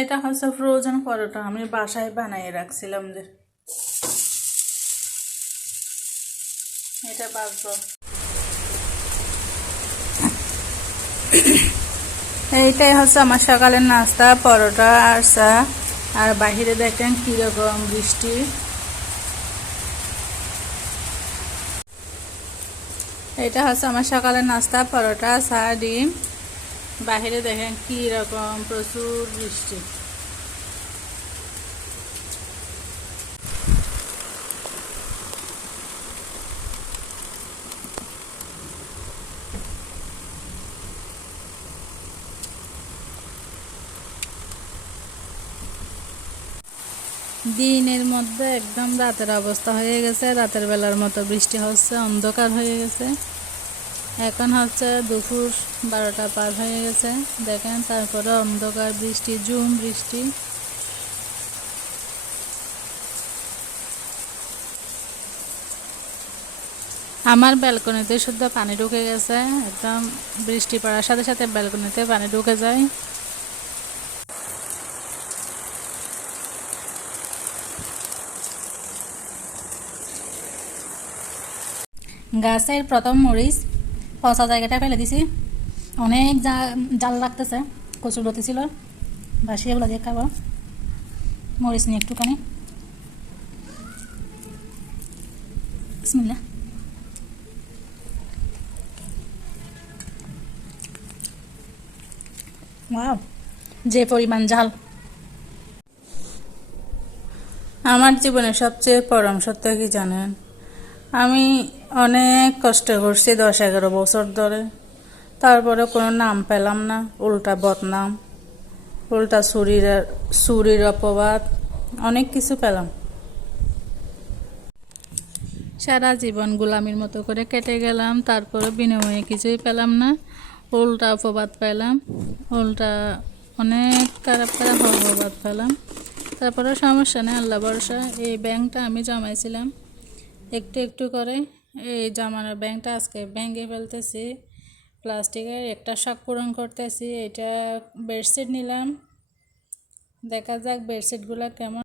এটা হচ্ছে ফ্রোজেন পরোটা, আমি বাসায় বানিয়ে রাখছিলাম যে এটা বাজবো। এইটাই হচ্ছে আমার সকালের নাস্তা, পরোটা আর চা। আর বাহিরে দেখেন কিরকম বৃষ্টি। এটা হচ্ছে আমার সকালের নাস্তা, পরোটা, চা, ডিম। বাহিরে দেখেন কিরকম প্রচুর বৃষ্টি। দিনের মধ্যে একদম রাতের অবস্থা হয়ে গেছে, রাতের বেলার মতো বৃষ্টি হচ্ছে, অন্ধকার হয়ে গেছে। এখন হচ্ছে দুপুর 12টা পার হয়ে গেছে, দেখেন তারপরে অন্ধকার, বৃষ্টি, ঝুম বৃষ্টি। আমার ব্যালকনিতে শুদ্ধ পানি ঢুকে গেছে, একদম বৃষ্টি পড়ার সাথে সাথে ব্যালকনিতে পানি ঢুকে যায়। গাছের প্রথম মরিচ পচা জায়গাটা ফেলে দিছি, অনেক জাল লাগতেছে, কচুরলতি ছিল, বাসি এগুলো দিয়ে খাবো। মরিচ নিয়ে একটুখানি, বিসমিল্লাহ। ওয়াও, যে পরিমাণ ঝাল! আমার জীবনের সবচেয়ে পরম সত্য কি জানেন? আমি অনেক কষ্ট করছি 10-11 বছর ধরে, তারপরে কোনো নাম পেলাম না, উল্টা বদনাম, উল্টা চুরির অপবাদ, অনেক কিছু পেলাম। সারা জীবন গোলামির মতো করে কেটে গেলাম, তারপরে বিনিময়ে কিছুই পেলাম না, উল্টা অপবাদ পেলাম, উল্টা অনেক খারাপ খারাপ অপবাদ পেলাম। তারপরে সমস্যা নেই, আল্লাহ ভরসা। এই ব্যাংকটা আমি জমাইছিলাম একটু একটু করে, এই জমানোর ব্যাংকটা আজকে ভেঙে ফেলতেছি, প্লাস্টিকের একটা শখ পূরণ করতেছি। এটা বেডশিট নিলাম, দেখা যাক বেডশিটগুলো কেমন।